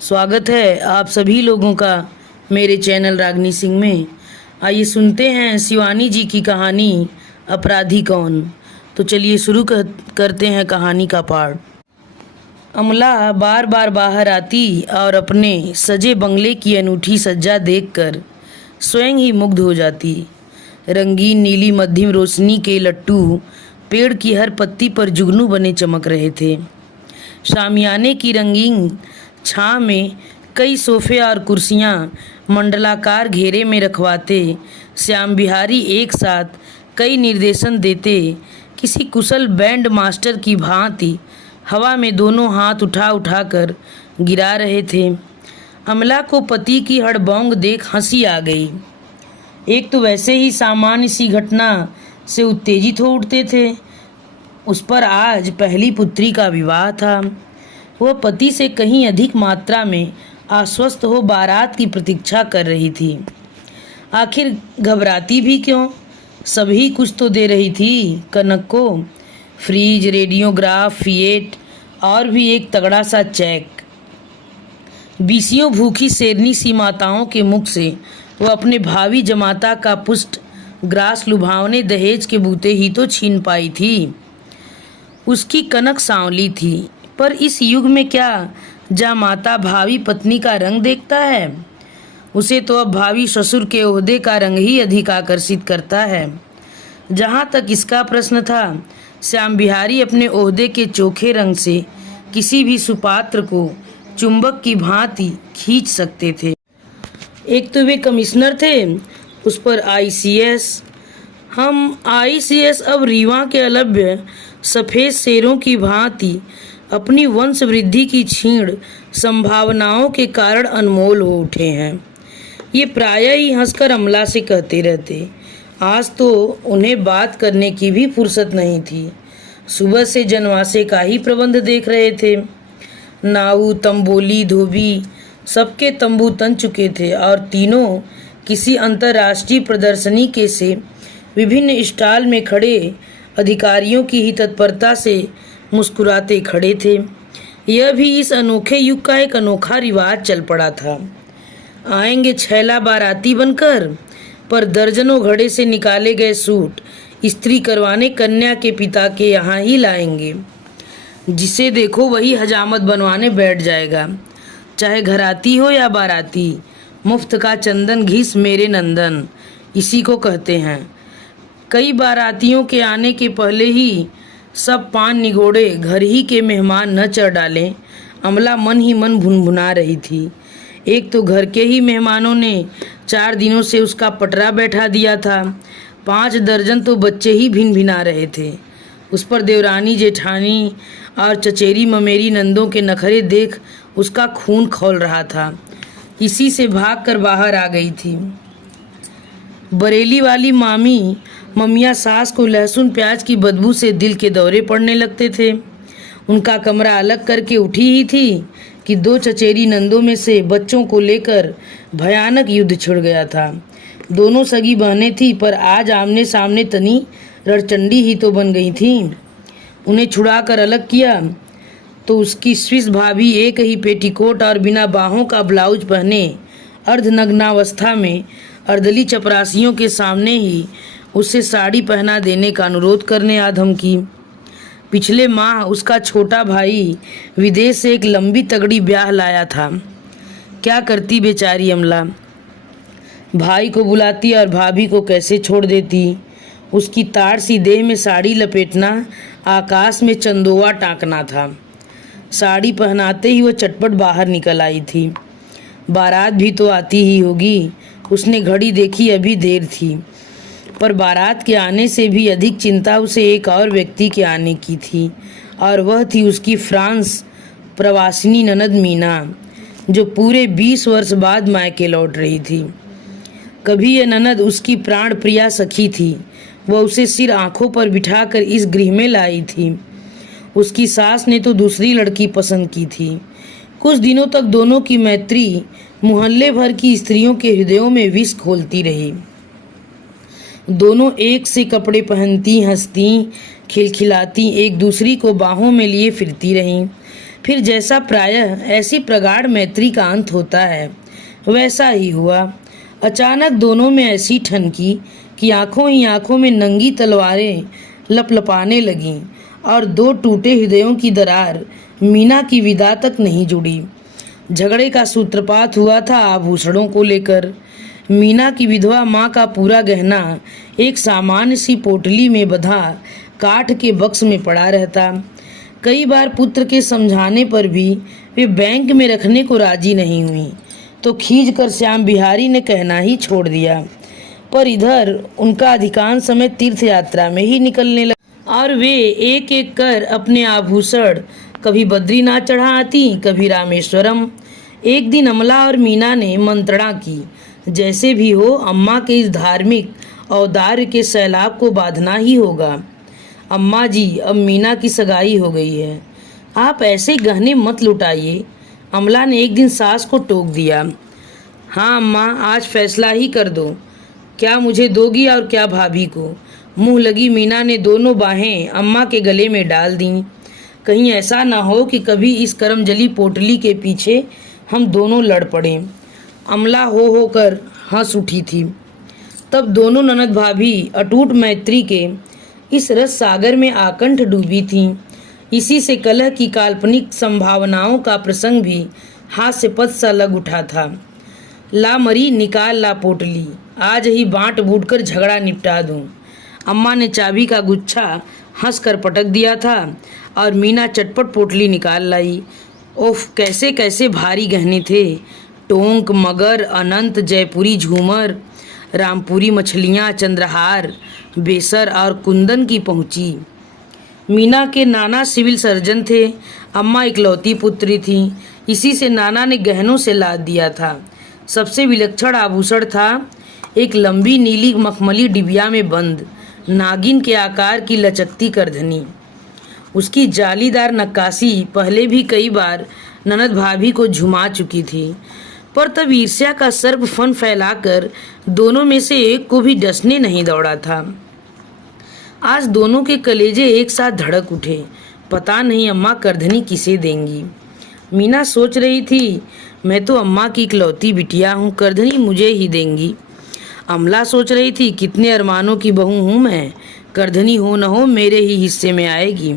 स्वागत है आप सभी लोगों का मेरे चैनल रागनी सिंह में। आइए सुनते हैं शिवानी जी की कहानी अपराधी कौन। तो चलिए शुरू करते हैं कहानी का पाठ। अमला बार बार बाहर आती और अपने सजे बंगले की अनूठी सज्जा देखकर स्वयं ही मुग्ध हो जाती। रंगीन नीली मध्यम रोशनी के लट्टू पेड़ की हर पत्ती पर जुगनू बने चमक रहे थे। शामियाने की रंगीन छां में कई सोफे और कुर्सियां मंडलाकार घेरे में रखवाते श्याम बिहारी एक साथ कई निर्देशन देते किसी कुशल बैंड मास्टर की भांति हवा में दोनों हाथ उठा उठा कर गिरा रहे थे। अमला को पति की हड़बौंग देख हंसी आ गई। एक तो वैसे ही सामान्य सी घटना से उत्तेजित हो उठते थे, उस पर आज पहली पुत्री का विवाह था। वह पति से कहीं अधिक मात्रा में आश्वस्त हो बारात की प्रतीक्षा कर रही थी। आखिर घबराती भी क्यों, सभी कुछ तो दे रही थी कनक को, फ्रिज, रेडियोग्राफ, फिएट और भी एक तगड़ा सा चेक। बीसियों भूखी शेरनी सी माताओं के मुख से वह अपने भावी जमाता का पुष्ट ग्रास लुभावने दहेज के बूते ही तो छीन पाई थी। उसकी कनक सांवली थी, पर इस युग में क्या जामाता भावी पत्नी का रंग देखता है। उसे तो अब भावी ससुर के ओहदे का रंग ही अधिक आकर्षित करता है। जहाँ तक इसका प्रश्न था, श्याम बिहारी अपने ओहदे के चोखे रंग से किसी भी सुपात्र को चुंबक की भांति खींच सकते थे। एक तो वे कमिश्नर थे, उस पर आईसीएस। हम आईसीएस अब रीवा के अलभ्य सफ़ेद शेरों की भांति अपनी वंश वृद्धि की क्षीण संभावनाओं के कारण अनमोल हो उठे हैं। ये प्रायः ही हंसकर अमला से कहते रहते। आज तो उन्हें बात करने की भी फुर्सत नहीं थी। सुबह से जनवासे का ही प्रबंध देख रहे थे। नाऊ, तंबोली, धोबी सबके तंबू तन चुके थे और तीनों किसी अंतर्राष्ट्रीय प्रदर्शनी के से विभिन्न स्टॉल में खड़े अधिकारियों की ही तत्परता से मुस्कुराते खड़े थे। यह भी इस अनोखे युग का एक अनोखा रिवाज चल पड़ा था। आएंगे छैला बाराती बनकर, पर दर्जनों घड़े से निकाले गए सूट इस्त्री करवाने कन्या के पिता के यहाँ ही लाएंगे। जिसे देखो वही हजामत बनवाने बैठ जाएगा, चाहे घराती हो या बाराती। मुफ्त का चंदन घिस मेरे नंदन, इसी को कहते हैं। कई बारातियों के आने के पहले ही सब पान निगोड़े घर ही के मेहमान न चढ़ डालें, अमला मन ही मन भुनभुना रही थी। एक तो घर के ही मेहमानों ने 4 दिनों से उसका पटरा बैठा दिया था। 5 दर्जन तो बच्चे ही भिन भिना रहे थे। उस पर देवरानी, जेठानी और चचेरी ममेरी नंदों के नखरे देख उसका खून खौल रहा था। इसी से भाग कर बाहर आ गई थी। बरेली वाली मम्मियाँ सास को लहसुन प्याज की बदबू से दिल के दौरे पड़ने लगते थे। उनका कमरा अलग करके उठी ही थी कि 2 चचेरी नंदों में से बच्चों को लेकर भयानक युद्ध छिड़ गया था। दोनों सगी बहनें थीं, पर आज आमने सामने तनी रणचंडी ही तो बन गई थीं। उन्हें छुड़ाकर अलग किया तो उसकी स्विस भाभी एक ही पेटीकोट और बिना बाहों का ब्लाउज पहने अर्धनग्नावस्था में अर्दली चपरासियों के सामने ही उसे साड़ी पहना देने का अनुरोध करने आ धमकी। पिछले माह उसका छोटा भाई विदेश से एक लंबी तगड़ी ब्याह लाया था। क्या करती बेचारी अमला, भाई को बुलाती और भाभी को कैसे छोड़ देती। उसकी ताड़ सी देह में साड़ी लपेटना आकाश में चंदोवा टाँकना था। साड़ी पहनाते ही वो चटपट बाहर निकल आई थी। बारात भी तो आती ही होगी। उसने घड़ी देखी, अभी देर थी, पर बारात के आने से भी अधिक चिंता उसे एक और व्यक्ति के आने की थी, और वह थी उसकी फ्रांस प्रवासिनी ननद मीना, जो पूरे 20 वर्ष बाद मायके लौट रही थी। कभी यह ननद उसकी प्राण प्रिया सखी थी। वह उसे सिर आंखों पर बिठाकर इस गृह में लाई थी। उसकी सास ने तो दूसरी लड़की पसंद की थी। कुछ दिनों तक दोनों की मैत्री मोहल्ले भर की स्त्रियों के हृदयों में विष खोलती रही। दोनों एक से कपड़े पहनती, हंसती, खिलखिलाती, एक दूसरी को बाहों में लिए फिरती रहीं। फिर जैसा प्रायः ऐसी प्रगाढ़ मैत्री का अंत होता है वैसा ही हुआ। अचानक दोनों में ऐसी ठनकी कि आंखों ही आंखों में नंगी तलवारें लपलपाने लगीं और दो टूटे हृदयों की दरार मीना की विदा तक नहीं जुड़ी। झगड़े का सूत्रपात हुआ था आभूषणों को लेकर। मीना की विधवा माँ का पूरा गहना एक सामान्य सी पोटली में बंधा काठ के बक्स में पड़ा रहता। कई बार पुत्र के समझाने पर भी वे बैंक में रखने को राजी नहीं हुई तो खींच कर श्याम बिहारी ने कहना ही छोड़ दिया। पर इधर उनका अधिकांश समय तीर्थ यात्रा में ही निकलने लगा और वे एक एक कर अपने आभूषण कभी बद्रीनाथ चढ़ा आती, कभी रामेश्वरम। एक दिन अमला और मीना ने मंत्रणा की, जैसे भी हो अम्मा के इस धार्मिक औदार्य के सैलाब को बांधना ही होगा। अम्मा जी, अब मीना की सगाई हो गई है, आप ऐसे गहने मत लुटाइए। अमला ने एक दिन सास को टोक दिया। हाँ अम्मा, आज फैसला ही कर दो, क्या मुझे दोगी और क्या भाभी को। मुंह लगी मीना ने दोनों बाहें अम्मा के गले में डाल दीं। कहीं ऐसा ना हो कि कभी इस करमजली पोटली के पीछे हम दोनों लड़ पड़ें। अमला हो कर हंस उठी थी। तब दोनों ननद भाभी अटूट मैत्री के इस रस सागर में आकंठ डूबी थीं। इसी से कलह की काल्पनिक संभावनाओं का प्रसंग भी हास्यपद सा लग उठा था। ला मरी, निकाल ला पोटली, आज ही बांट बूट कर झगड़ा निपटा दूं। अम्मा ने चाबी का गुच्छा हंस कर पटक दिया था और मीना चटपट पोटली निकाल लाई। ओफ, कैसे कैसे भारी गहने थे। टोंक, मगर, अनंत, जयपुरी झूमर, रामपुरी मछलियाँ, चंद्रहार, बेसर और कुंदन की पहुँची। मीना के नाना सिविल सर्जन थे। अम्मा इकलौती पुत्री थी, इसी से नाना ने गहनों से लाद दिया था। सबसे विलक्षण आभूषण था एक लंबी नीली मखमली डिबिया में बंद नागिन के आकार की लचकती करधनी। उसकी जालीदार नक्काशी पहले भी कई बार ननद भाभी को झुमा चुकी थी, पर तब ईर्ष्या का सर्प फन फैलाकर दोनों में से एक को भी डसने नहीं दौड़ा था। आज दोनों के कलेजे एक साथ धड़क उठे। पता नहीं अम्मा करधनी किसे देंगी। मीना सोच रही थी, मैं तो अम्मा की इकलौती बिटिया हूँ, करधनी मुझे ही देंगी। अमला सोच रही थी, कितने अरमानों की बहू हूँ मैं, करधनी हो न हो मेरे ही हिस्से में आएगी।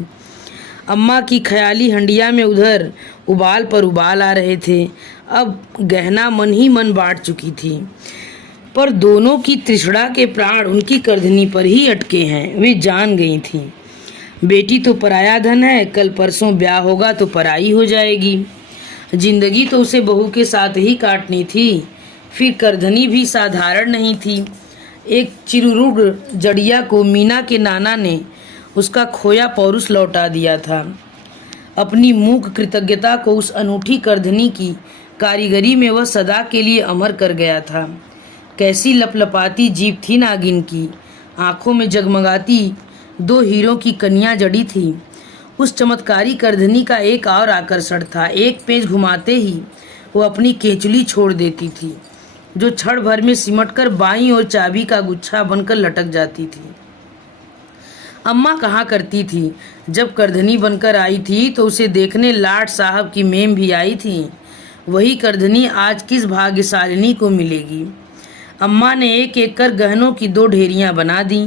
अम्मा की ख्याली हंडिया में उधर उबाल पर उबाल आ रहे थे। अब गहना मन ही मन बांट चुकी थी, पर दोनों की तृष्णा के प्राण उनकी करधनी पर ही अटके हैं। वे जान गई थीं, बेटी तो पराया धन है, कल परसों ब्याह होगा तो पराई हो जाएगी। जिंदगी तो उसे बहू के साथ ही काटनी थी। फिर करधनी भी साधारण नहीं थी। एक चिरुरुग जड़िया को मीना के नाना ने उसका खोया पौरुष लौटा दिया था। अपनी मूक कृतज्ञता को उस अनूठी करधनी की कारीगरी में वह सदा के लिए अमर कर गया था। कैसी लपलपाती जीभ थी नागिन की, आंखों में जगमगाती दो हीरों की कन्या जड़ी थी। उस चमत्कारी करधनी का एक और आकर्षण था, एक पेच घुमाते ही वो अपनी केचुली छोड़ देती थी, जो क्षण भर में सिमटकर बाईं ओर चाबी का गुच्छा बनकर लटक जाती थी। अम्मा कहा करती थी, जब करधनी बनकर आई थी तो उसे देखने लाट साहब की मेम भी आई थी। वही करधनी आज किस भाग्यशालिनी को मिलेगी। अम्मा ने एक एक कर गहनों की दो ढेरियां बना दी।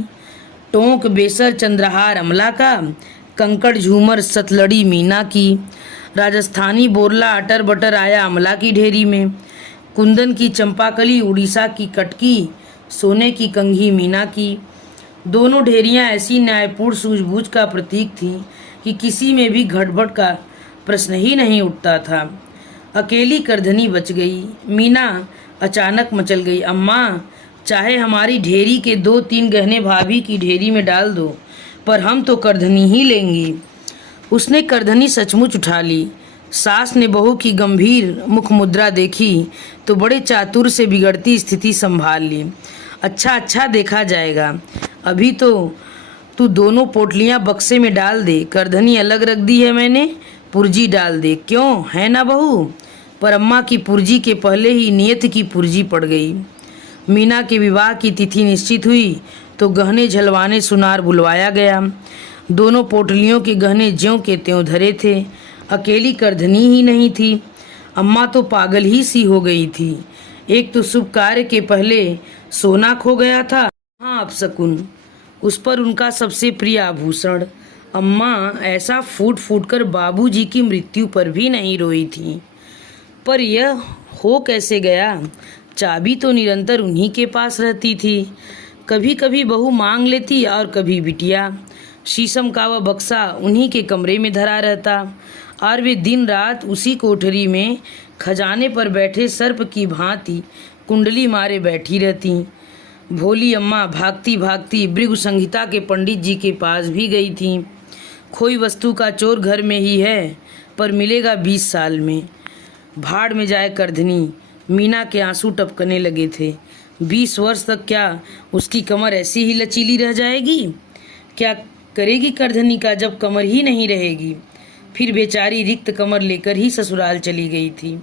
टोंक, बेसर, चंद्रहार अमला का, कंकड़ झूमर सतलड़ी मीना की, राजस्थानी बोरला अटर बटर आया अमला की ढेरी में, कुंदन की चंपाकली, उड़ीसा की कटकी, सोने की कंघी मीना की। दोनों ढेरियां ऐसी न्यायपूर्ण सूझबूझ का प्रतीक थीं कि किसी में भी गड़बड़ का प्रश्न ही नहीं उठता था। अकेली करधनी बच गई। मीना अचानक मचल गई, अम्मा, चाहे हमारी ढेरी के 2-3 गहने भाभी की ढेरी में डाल दो, पर हम तो करधनी ही लेंगी। उसने करधनी सचमुच उठा ली। सास ने बहू की गंभीर मुख मुद्रा देखी तो बड़े चातुर से बिगड़ती स्थिति संभाल ली। अच्छा देखा जाएगा, अभी तो तू दोनों पोटलियां बक्से में डाल दे, करधनी अलग रख दी है मैंने, पुर्जी डाल दे, क्यों है ना बहू। पर अम्मा की पुर्जी के पहले ही नियत की पुर्जी पड़ गई। मीना के विवाह की तिथि निश्चित हुई तो गहने झलवाने सुनार बुलवाया गया। दोनों पोटलियों के गहने ज्यों के त्यों धरे थे। अकेली करधनी ही नहीं थी, अम्मा तो पागल ही सी हो गई थी। एक तो शुभ कार्य के पहले सोना खो गया था, हाँ अपशकुन, उस पर उनका सबसे प्रिय आभूषण। अम्मा ऐसा फूट फूट कर बाबूजी की मृत्यु पर भी नहीं रोई थी। पर यह हो कैसे गया? चाबी तो निरंतर उन्हीं के पास रहती थी। कभी कभी बहू मांग लेती और कभी बिटिया। शीशम का वह बक्सा उन्हीं के कमरे में धरा रहता और वे दिन रात उसी कोठरी में खजाने पर बैठे सर्प की भांति कुंडली मारे बैठी रहती। भोली अम्मा भागती भागती भृगु संहिता के पंडित जी के पास भी गई थी। खोई वस्तु का चोर घर में ही है, पर मिलेगा 20 साल में। भाड़ में जाए करधनी, मीना के आंसू टपकने लगे थे। 20 वर्ष तक क्या उसकी कमर ऐसी ही लचीली रह जाएगी? क्या करेगी करधनी का जब कमर ही नहीं रहेगी? फिर बेचारी रिक्त कमर लेकर ही ससुराल चली गई थी।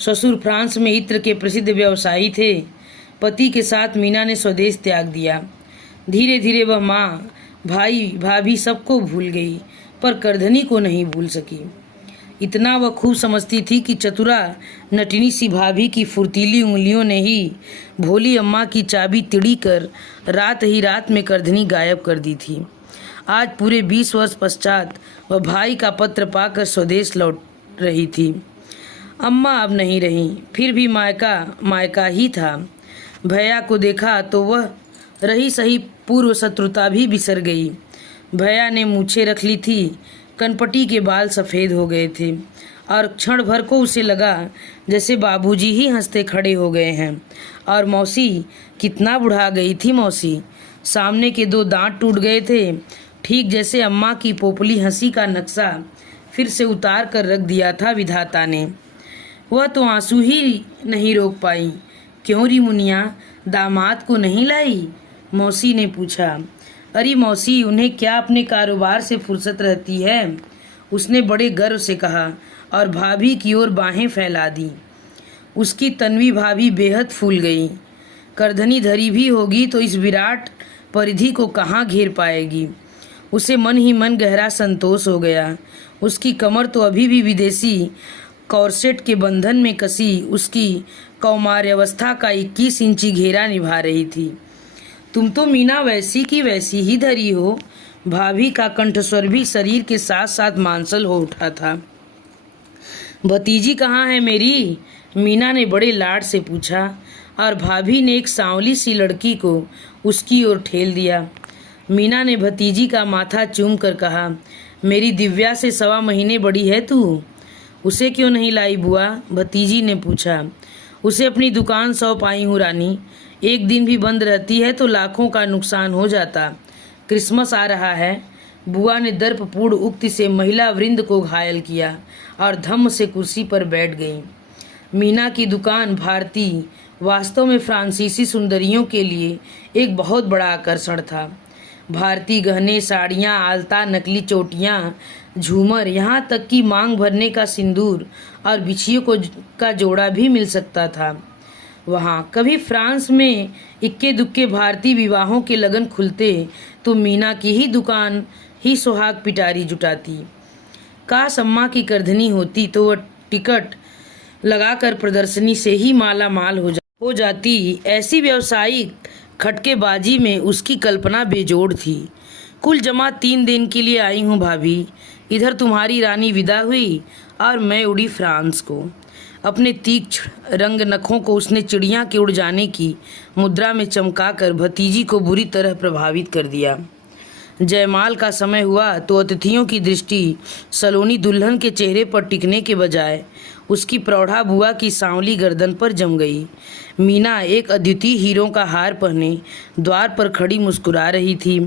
ससुर फ्रांस में इत्र के प्रसिद्ध व्यवसायी थे। पति के साथ मीना ने स्वदेश त्याग दिया। धीरे धीरे वह माँ, भाई, भाभी सबको भूल गई, पर करधनी को नहीं भूल सकी। इतना वह खूब समझती थी कि चतुरा नटिनी सी भाभी की फुर्तीली उंगलियों ने ही भोली अम्मा की चाबी तिड़ी कर रात ही रात में करधनी गायब कर दी थी। आज पूरे 20 वर्ष पश्चात वह भाई का पत्र पाकर स्वदेश लौट रही थी। अम्मा अब नहीं रही, फिर भी मायका मायका ही था। भैया को देखा तो वह रही सही पूर्व शत्रुता भी बिसर गई। भैया ने मूछें रख ली थी, कनपटी के बाल सफ़ेद हो गए थे और क्षण भर को उसे लगा जैसे बाबूजी ही हंसते खड़े हो गए हैं। और मौसी कितना बुढ़ा गई थी मौसी। सामने के 2 दांत टूट गए थे, ठीक जैसे अम्मा की पोपली हंसी का नक्शा फिर से उतार कर रख दिया था विधाता ने। वह तो आंसू ही नहीं रोक पाई। क्यों री मुनिया, दामाद को नहीं लाई? मौसी ने पूछा। अरे मौसी, उन्हें क्या अपने कारोबार से फुर्सत रहती है? उसने बड़े गर्व से कहा और भाभी की ओर बाहें फैला दी। उसकी तन्वी भाभी बेहद फूल गई। करधनी धरी भी होगी तो इस विराट परिधि को कहाँ घेर पाएगी? उसे मन ही मन गहरा संतोष हो गया। उसकी कमर तो अभी भी विदेशी कॉर्सेट के बंधन में कसी उसकी कौमार्यावस्था का 21 इंची घेरा निभा रही थी। तुम तो मीना वैसी की वैसी ही धरी हो। भाभी का कंठस्वर भी शरीर के साथ साथ मांसल हो उठा था। भतीजी कहाँ है मेरी? मीना ने बड़े लाड से पूछा और भाभी ने एक सांवली सी लड़की को उसकी ओर ठेल दिया। मीना ने भतीजी का माथा चूम कर कहा, मेरी दिव्या से 1.25 महीने बड़ी है तू। उसे क्यों नहीं लाई बुआ? भतीजी ने पूछा। उसे अपनी दुकान सौंप आई हूँ रानी। एक दिन भी बंद रहती है तो लाखों का नुकसान हो जाता। क्रिसमस आ रहा है। बुआ ने दर्पपूर्ण उक्ति से महिला वृंद को घायल किया और धम्म से कुर्सी पर बैठ गई। मीना की दुकान भारती वास्तव में फ्रांसीसी सुंदरियों के लिए एक बहुत बड़ा आकर्षण था। भारतीय गहने, साड़ियाँ, आलता, नकली चोटियाँ, झूमर, यहाँ तक कि मांग भरने का सिंदूर और बिछियों का जोड़ा भी मिल सकता था वहाँ। कभी फ्रांस में इक्के दुक्के भारतीय विवाहों के लगन खुलते तो मीना की ही दुकान ही सुहाग पिटारी जुटाती। काश अम्मा की करधनी होती तो वह टिकट लगाकर प्रदर्शनी से ही माला माल हो जाती। ऐसी व्यावसायिक खटकेबाजी में उसकी कल्पना बेजोड़ थी। कुल जमा 3 दिन के लिए आई हूँ भाभी। इधर तुम्हारी रानी विदा हुई और मैं उड़ी फ्रांस को। अपने तीक्ष्ण रंग नखों को उसने चिड़िया के उड़ जाने की मुद्रा में चमकाकर भतीजी को बुरी तरह प्रभावित कर दिया। जयमाल का समय हुआ तो अतिथियों की दृष्टि सलोनी दुल्हन के चेहरे पर टिकने के बजाय उसकी प्रौढ़ा बुआ की सांवली गर्दन पर जम गई। मीना एक अद्वितीय हीरों का हार पहने द्वार पर खड़ी मुस्कुरा रही थी।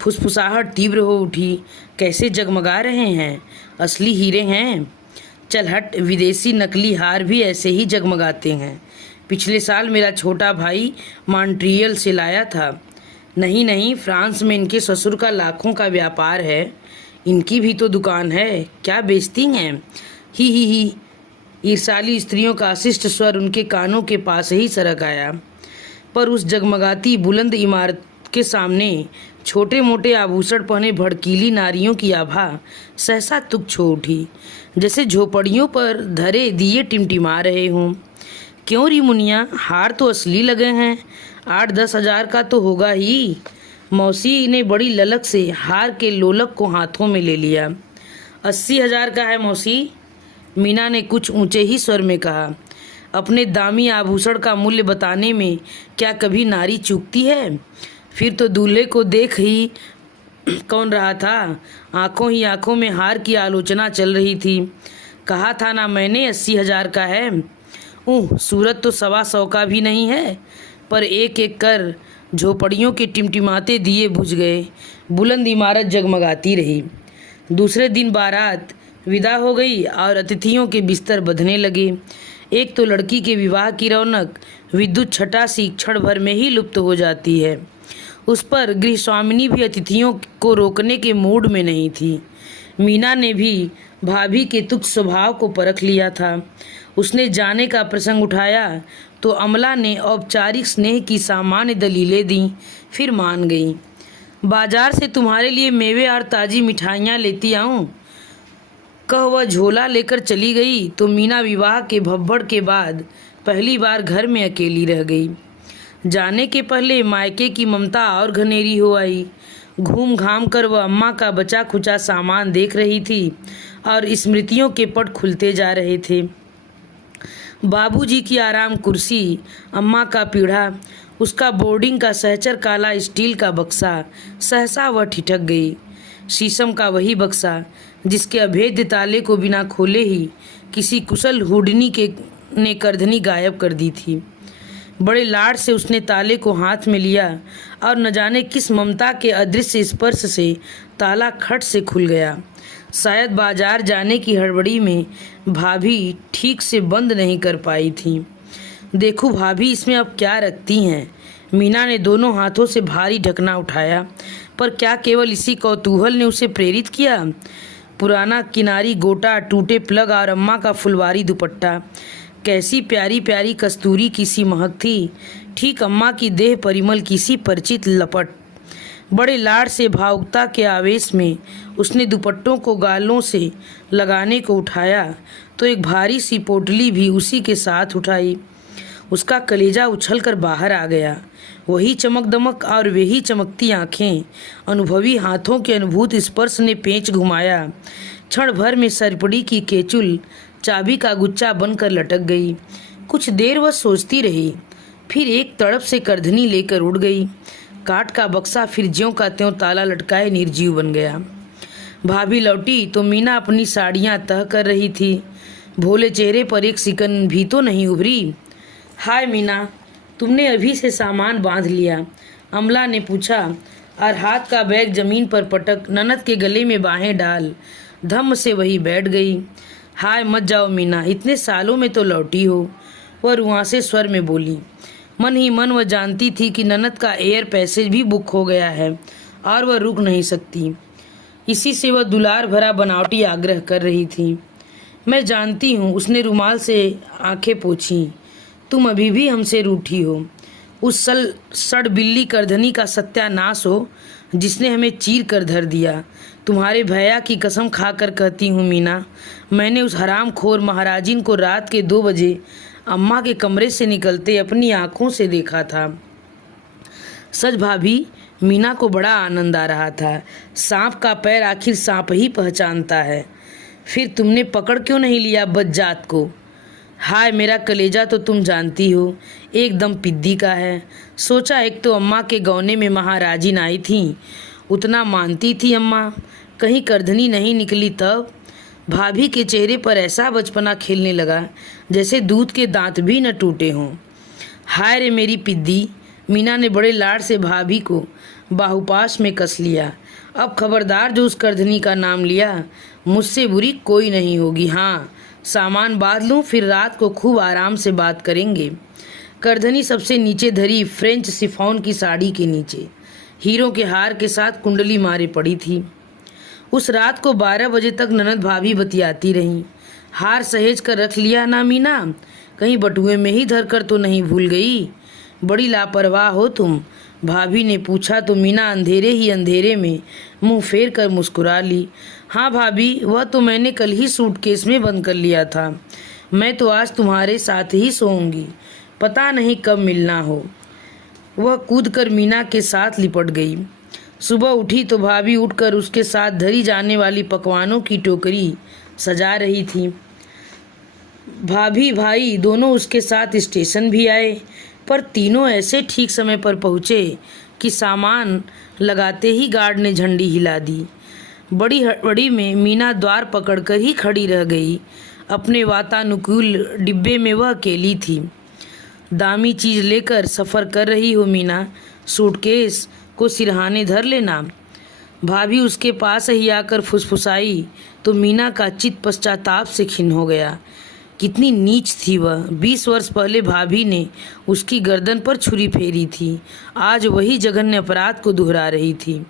फुसफुसाहट तीव्र हो उठी। कैसे जगमगा रहे हैं, असली हीरे हैं। चल हट, विदेशी नकली हार भी ऐसे ही जगमगाते हैं। पिछले साल मेरा छोटा भाई मॉन्ट्रियल से लाया था। नहीं नहीं, फ्रांस में इनके ससुर का लाखों का व्यापार है। इनकी भी तो दुकान है, क्या बेचती हैं? ही। ईर्ष्याली स्त्रियों का अशिष्ट स्वर उनके कानों के पास ही सरक आया। पर उस जगमगाती बुलंद इमारत उसके सामने छोटे मोटे आभूषण पहने भड़कीली नारियों की आभा सहसा तुक छो उठी, जैसे झोपड़ियों पर धरे दिए टिमटिमा रहे हों। क्यों री मुनिया, हार तो असली लगे हैं, 8-10 हजार का तो होगा ही। मौसी ने बड़ी ललक से हार के लोलक को हाथों में ले लिया। 80 हजार का है मौसी, मीना ने कुछ ऊंचे ही स्वर में कहा। अपने दामी आभूषण का मूल्य बताने में क्या कभी नारी चूकती है? फिर तो दूल्हे को देख ही कौन रहा था, आंखों ही आंखों में हार की आलोचना चल रही थी। कहा था ना मैंने 80 हजार का है। सूरत तो 125 का भी नहीं है, पर एक एक कर झोपड़ियों के टिमटिमाते दिए बुझ गए, बुलंद इमारत जगमगाती रही। दूसरे दिन बारात विदा हो गई और अतिथियों के बिस्तर बंधने लगे। एक तो लड़की के विवाह की रौनक विद्युत छटा सी क्षण भर में ही लुप्त हो जाती है। उस पर गृहस्वामिनी भी अतिथियों को रोकने के मूड में नहीं थी। मीना ने भी भाभी के तुच्छ स्वभाव को परख लिया था। उसने जाने का प्रसंग उठाया तो अमला ने औपचारिक स्नेह की सामान्य दलीलें दी, फिर मान गई। बाजार से तुम्हारे लिए मेवे और ताज़ी मिठाइयाँ लेती आऊँ, कह वह झोला लेकर चली गई तो मीना विवाह के भब्बड़ के बाद पहली बार घर में अकेली रह गई। जाने के पहले मायके की ममता और घनेरी हो आई। घूम घाम कर वह अम्मा का बचा खुचा सामान देख रही थी और स्मृतियों के पट खुलते जा रहे थे। बाबूजी की आराम कुर्सी, अम्मा का पीढ़ा, उसका बोर्डिंग का सहचर काला स्टील का बक्सा, सहसा वह ठिठक गई। शीशम का वही बक्सा जिसके अभेद्य ताले को बिना खोले ही किसी कुशल हुडनी ने करधनी गायब कर दी थी। बड़े लाड से उसने ताले को हाथ में लिया और न जाने किस ममता के अदृश्य स्पर्श से ताला खट से खुल गया। शायद बाजार जाने की हड़बड़ी में भाभी ठीक से बंद नहीं कर पाई थी। देखो भाभी, इसमें अब क्या रखती हैं? मीना ने दोनों हाथों से भारी ढकना उठाया, पर क्या केवल इसी कौतूहल ने उसे प्रेरित किया? पुराना किनारी गोटा, टूटे प्लग और अम्मा का फुलवारी दुपट्टा, कैसी प्यारी प्यारी कस्तूरी की सी महक थी। ठीक अम्मा की देह परिमल की सी परिचित लपट। बड़े लाड से भावुकता के आवेश में उसने दुपट्टों को गालों से लगाने को उठाया तो एक भारी सी पोटली भी उसी के साथ उठाई। उसका कलेजा उछलकर बाहर आ गया। वही चमक दमक और वही चमकती आंखें, अनुभवी हाथों के अनुभूत स्पर्श ने पेंच घुमाया। क्षण भर में सरपड़ी की केचुल चाबी का गुच्छा बनकर लटक गई। कुछ देर वह सोचती रही, फिर एक तड़प से करधनी लेकर उड़ गई। काठ का बक्सा फिर ज्यों का त्यों ताला लटकाए निर्जीव बन गया। भाभी लौटी तो मीना अपनी साड़ियाँ तह कर रही थी। भोले चेहरे पर एक सिकन भी तो नहीं उभरी। हाय मीना, तुमने अभी से सामान बांध लिया? अमला ने पूछा और हाथ का बैग जमीन पर पटक ननद के गले में बाहें डाल धम्म से वही बैठ गई। हाय मत जाओ मीना, इतने सालों में तो लौटी हो, वह रुआंसे स्वर में बोली। मन ही मन वह जानती थी कि ननद का एयर पैसेज भी बुक हो गया है और वह रुक नहीं सकती। इसी से वह दुलार भरा बनावटी आग्रह कर रही थी। मैं जानती हूँ, उसने रुमाल से आंखें पोंछी, तुम अभी भी हमसे रूठी हो। उस सड़ बिल्ली करधनी का सत्यानाश हो जिसने हमें चीर कर धर दिया। तुम्हारे भैया की कसम खाकर कहती हूँ मीना, मैंने उस हरामखोर महाराजिन को रात के 2 बजे अम्मा के कमरे से निकलते अपनी आंखों से देखा था। सच भाभी, मीना को बड़ा आनंद आ रहा था। सांप का पैर आखिर सांप ही पहचानता है। फिर तुमने पकड़ क्यों नहीं लिया बज्जात को? हाय मेरा कलेजा तो तुम जानती हो, एकदम पिद्दी का है। सोचा एक तो अम्मा के गौने में महाराजिन आई थी, उतना मानती थी अम्मा, कहीं करधनी नहीं निकली तब। भाभी के चेहरे पर ऐसा बचपना खेलने लगा जैसे दूध के दांत भी न टूटे हों। हाय रे मेरी पिद्दी, मीना ने बड़े लाड से भाभी को बाहुपाश में कस लिया। अब खबरदार जो उस करधनी का नाम लिया, मुझसे बुरी कोई नहीं होगी। हाँ, सामान बांध लूँ, फिर रात को खूब आराम से बात करेंगे। करधनी सबसे नीचे धरी फ्रेंच शिफॉन की साड़ी के नीचे हीरों के हार के साथ कुंडली मारे पड़ी थी। उस रात को 12 बजे तक ननद भाभी बतियाती रहीं। हार सहेज कर रख लिया ना मीना, कहीं बटुए में ही धर कर तो नहीं भूल गई? बड़ी लापरवाह हो तुम। भाभी ने पूछा तो मीना अंधेरे ही अंधेरे में मुंह फेर कर मुस्कुरा ली। हाँ भाभी, वह तो मैंने कल ही सूटकेस में बंद कर लिया था। मैं तो आज तुम्हारे साथ ही सोऊंगी, पता नहीं कब मिलना हो। वह कूदकर मीना के साथ लिपट गई। सुबह उठी तो भाभी उठकर उसके साथ धरी जाने वाली पकवानों की टोकरी सजा रही थी। भाभी भाई दोनों उसके साथ स्टेशन भी आए, पर तीनों ऐसे ठीक समय पर पहुँचे कि सामान लगाते ही गार्ड ने झंडी हिला दी। बड़ी हड़बड़ी में मीना द्वार पकड़कर ही खड़ी रह गई। अपने वातानुकूल डिब्बे में वह अकेली थी। दामी चीज़ लेकर सफ़र कर रही हो मीना, सूटकेस को सिरहाने धर लेना। भाभी उसके पास ही आकर फुसफुसाई तो मीना का चित्त पश्चाताप से खिन्न हो गया। कितनी नीच थी वह। 20 वर्ष पहले भाभी ने उसकी गर्दन पर छुरी फेरी थी, आज वही जघन्य अपराध को दोहरा रही थी।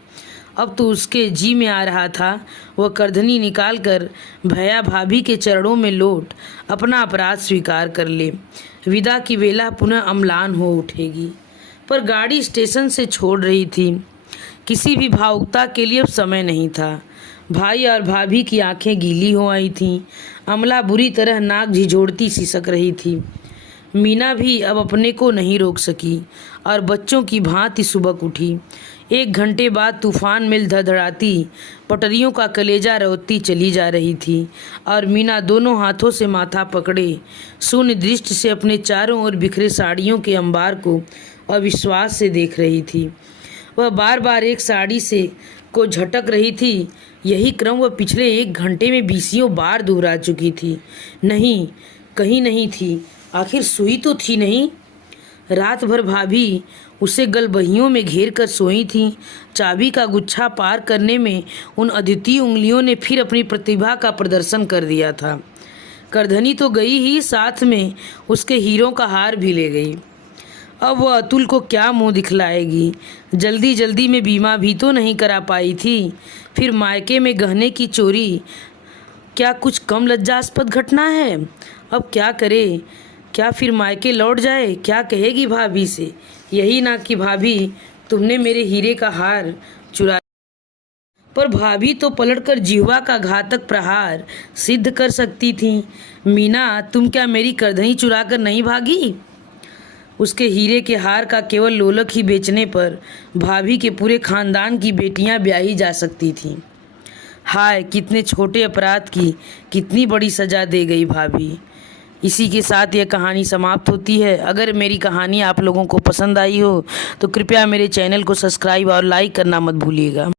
अब तो उसके जी में आ रहा था वह करधनी निकालकर भैया भाभी के चरणों में लौट अपना अपराध स्वीकार कर ले। विदा की वेला पुनः अम्लान हो उठेगी, पर गाड़ी स्टेशन से छोड़ रही थी। किसी भी भावुकता के लिए अब समय नहीं था। भाई और भाभी की आंखें गीली हो आई थीं। अमला बुरी तरह नाक झिझोड़ती सिसक रही थी। मीना भी अब अपने को नहीं रोक सकी और बच्चों की भांति सुबक उठी। 1 घंटे बाद तूफान में धड़धड़ाती पटरियों का कलेजा रौदती चली जा रही थी और मीना दोनों हाथों से माथा पकड़े शून्य दृष्टि से अपने चारों ओर बिखरे साड़ियों के अंबार को अविश्वास से देख रही थी। वह बार बार एक साड़ी से को झटक रही थी। यही क्रम वह पिछले 1 घंटे में 20 बार दोहरा चुकी थी। नहीं, कहीं नहीं थी। आखिर सुई तो थी नहीं। रात भर भाभी उसे गलबहियों में घेर कर सोई थी। चाबी का गुच्छा पार करने में उन अद्वितीय उंगलियों ने फिर अपनी प्रतिभा का प्रदर्शन कर दिया था। करधनी तो गई ही, साथ में उसके हीरों का हार भी ले गई। अब वह अतुल को क्या मुंह दिखलाएगी। जल्दी जल्दी में बीमा भी तो नहीं करा पाई थी। फिर मायके में गहने की चोरी क्या कुछ कम लज्जास्पद घटना है। अब क्या करे, क्या फिर मायके लौट जाए। क्या कहेगी भाभी से, यही ना कि भाभी तुमने मेरे हीरे का हार चुरा। पर भाभी तो पलटकर जिह्वा का घातक प्रहार सिद्ध कर सकती थी। मीना, तुम क्या मेरी करधनी चुरा कर नहीं भागी। उसके हीरे के हार का केवल लोलक ही बेचने पर भाभी के पूरे खानदान की बेटियां ब्याही जा सकती थीं। हाय, कितने छोटे अपराध की कितनी बड़ी सजा दे गई भाभी। इसी के साथ यह कहानी समाप्त होती है। अगर मेरी कहानी आप लोगों को पसंद आई हो तो कृपया मेरे चैनल को सब्सक्राइब और लाइक करना मत भूलिएगा।